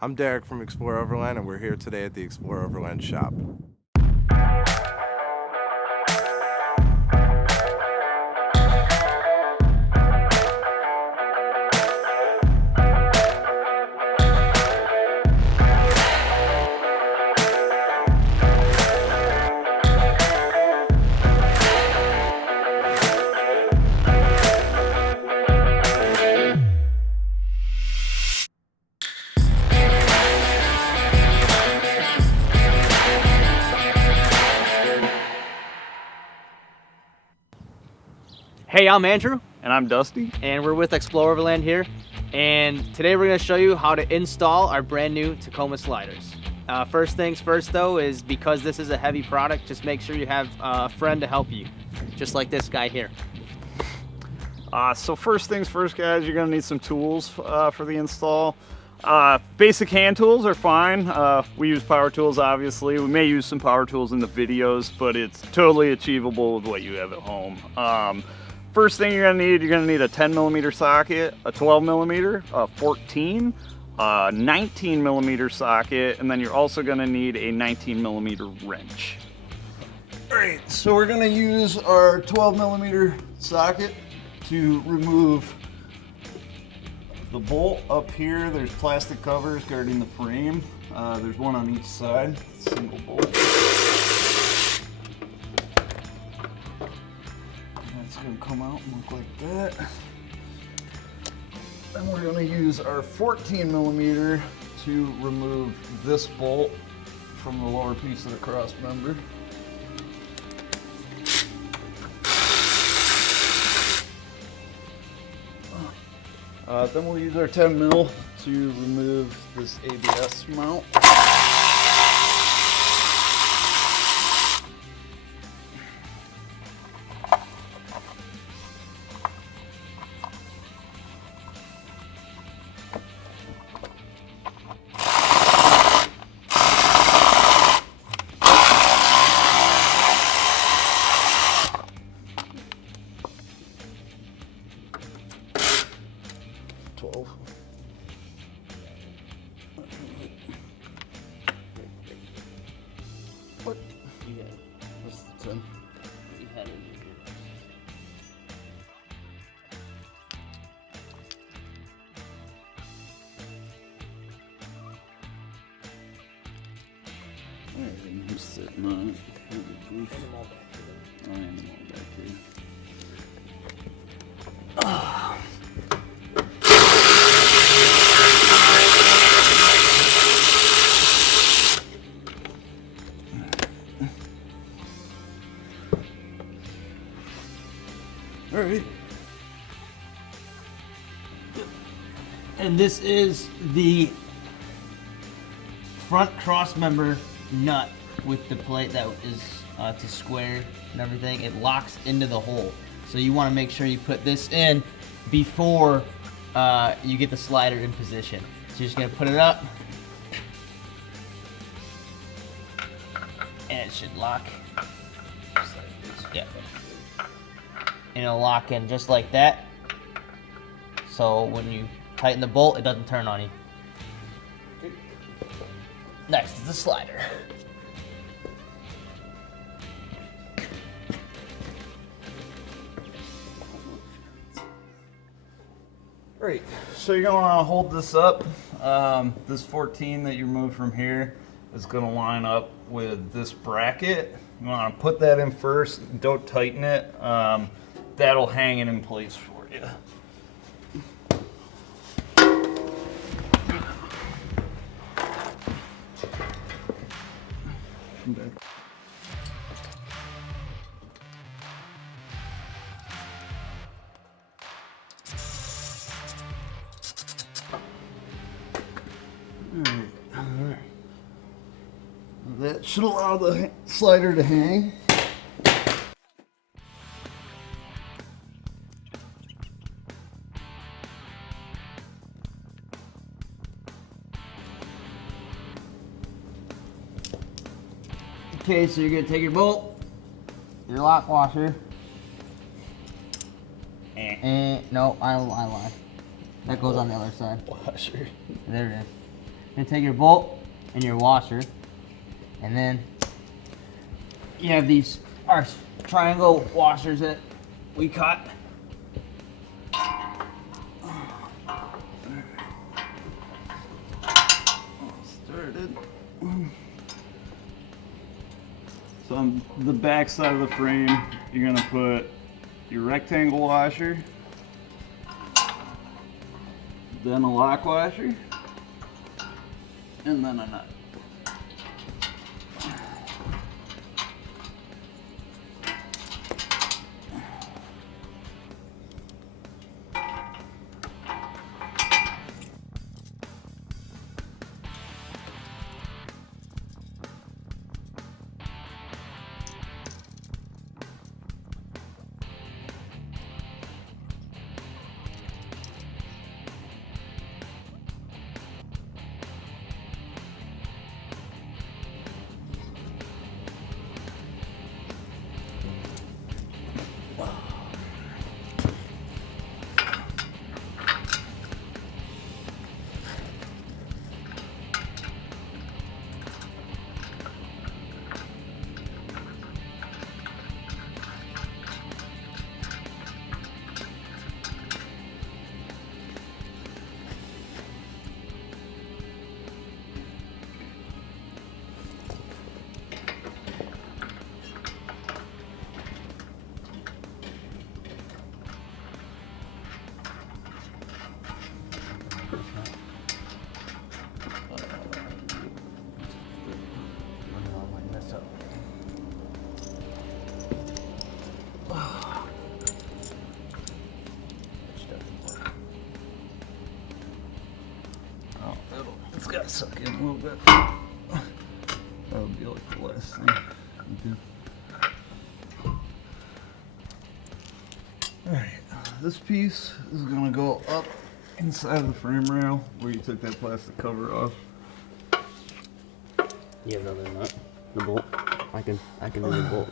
I'm Derek from Explore Overland, and we're here today at the Explore Overland shop. Hey, I'm Andrew, And I'm Dusty. and we're with Explore Overland here. And today we're going to show you how to install our brand new Tacoma sliders. First things first though is because this is a heavy product, just make sure you have a friend to help you, just like this guy here. So first things first, guys, you're gonna need some tools for the install. Basic hand tools are fine. We use power tools, obviously. We may use some power tools in the videos, but it's totally achievable with what you have at home. First thing you're gonna need a 10 millimeter socket, a 12 millimeter, a 14, 19 millimeter socket, and then you're also gonna need a 19 millimeter wrench. All right, so we're gonna use our 12 millimeter socket to remove the bolt up here. There's plastic covers guarding the frame. There's one on each side, single bolt. That's gonna come out and look like that. Then we're gonna use our 14 millimeter to remove this bolt from the lower piece of the cross member. Then we'll use our 10 mil to remove this ABS mount. What? That's the 10. Alright, who's sitting on it? Oh, and them all back here. All right. And this is the front cross member nut with the plate that is to square and everything. It locks into the hole. So you want to make sure you put this in before you get the slider in position. So you're just going to put it up. And it should lock. Yeah. And it'll lock in just like that. So when you tighten the bolt, it doesn't turn on you. Next is the slider. Great. So you're gonna want to hold this up. This 14 that you remove from here is gonna line up with this bracket. You want to put that in first. Don't tighten it. That'll hang it in place for you. Alright. That should allow the slider to hang. Okay, so you're gonna take your bolt, your lock washer. No, I lied. That goes on the other side. Washer. There it is. You're gonna take your bolt and your washer, and then you have these our triangle washers that we cut. Started. So on the back side of the frame, you're gonna put your rectangle washer, then a lock washer, and then a nut. It's got to suck in a little bit. That would be like the last thing you do. Alright, this piece is going to go up inside of the frame rail where you took that plastic cover off. You have the other nut, the bolt. I can do the bolt.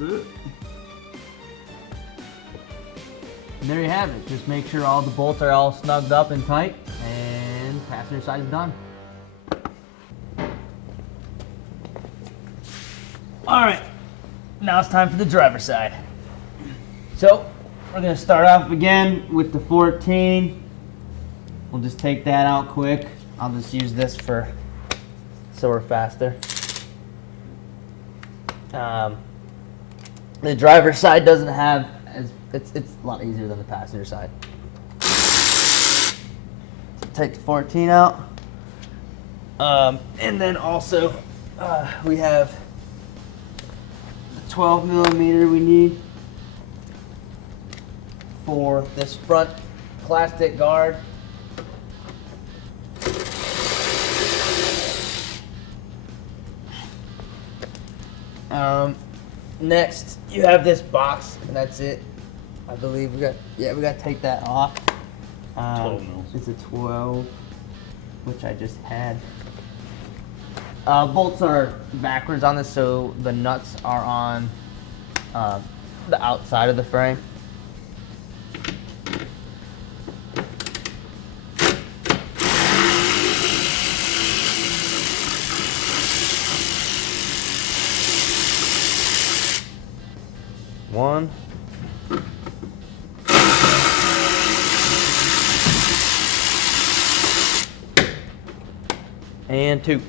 It. And there you have it. Just make sure all the bolts are all snugged up and tight, and passenger side is done. All right, now it's time for the driver's side. So we're gonna start off again with the 14. We'll just take that out quick. I'll just use this so we're faster. The driver's side doesn't have it's a lot easier than the passenger side. take the 14 out. And then also we have the 12 millimeter we need for this front plastic guard. Next, you have this box, and that's it. I believe we got to take that off. 12 mils. It's a 12, which I just had. Bolts are backwards on this, so the nuts are on the outside of the frame. One. And two.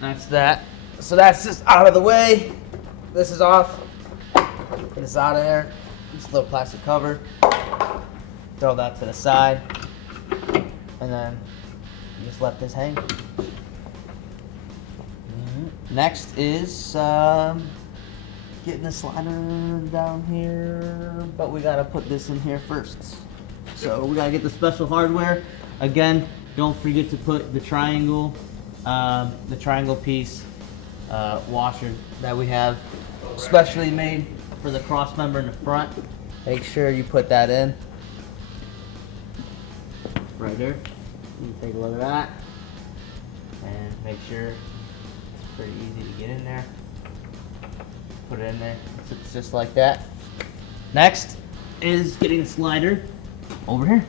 That's that. So that's just out of the way. This is off. Get this out of there. Just a little plastic cover. Throw that to the side. And then you just let this hang. Next is getting the slider down here, but we gotta put this in here first. So we gotta get the special hardware. Again, don't forget to put the triangle piece washer that we have specially made for the cross member in the front. Make sure you put that in. Right there. You can take a look at that. And make sure it's pretty easy to get in there. Put it in there. It's just like that. Next is getting the slider over here.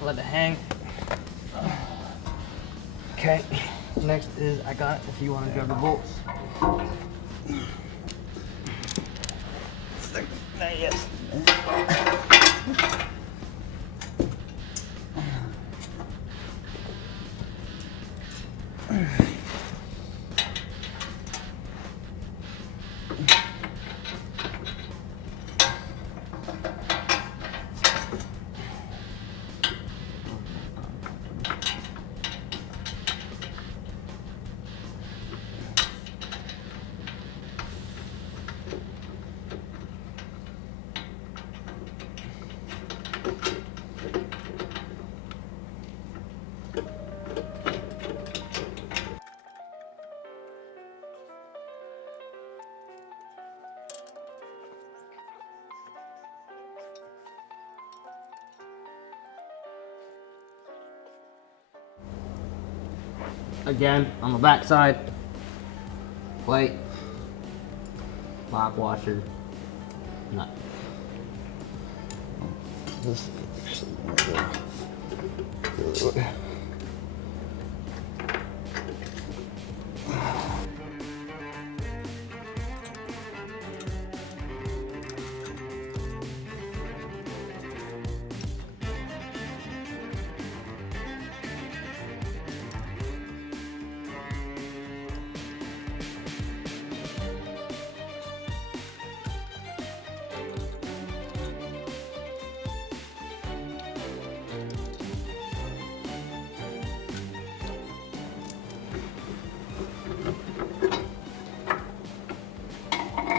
Let it hang. Okay, next is I got it if you want to grab the bolts. There he is. Again, on the back side, plate, lock washer, nut. This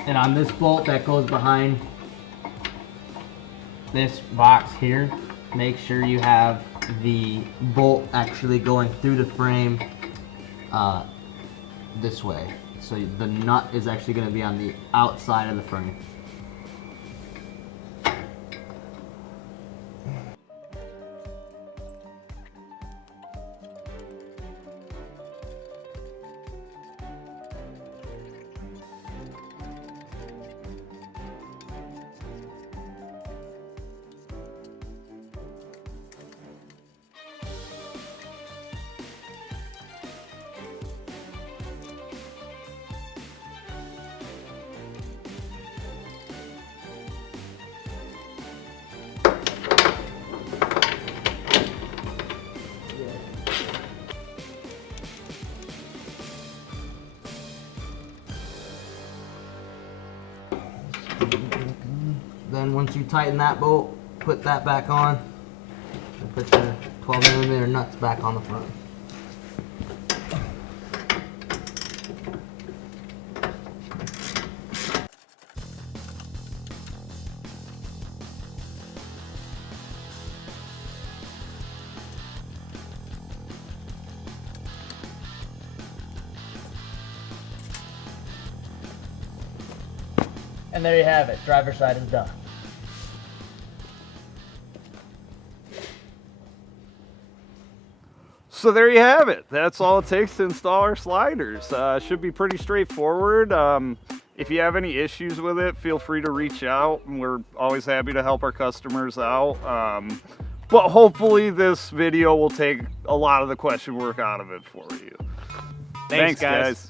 And on this bolt that goes behind this box here, make sure you have the bolt actually going through the frame this way. So the nut is actually going to be on the outside of the frame. Then once you tighten that bolt, put that back on, and put your 12mm nuts back on the front. And there you have it, driver's side is done. So there you have it. That's all it takes to install our sliders. Should be pretty straightforward. If you have any issues with it, feel free to reach out. We're always happy to help our customers out. But hopefully this video will take a lot of the question work out of it for you. Thanks guys.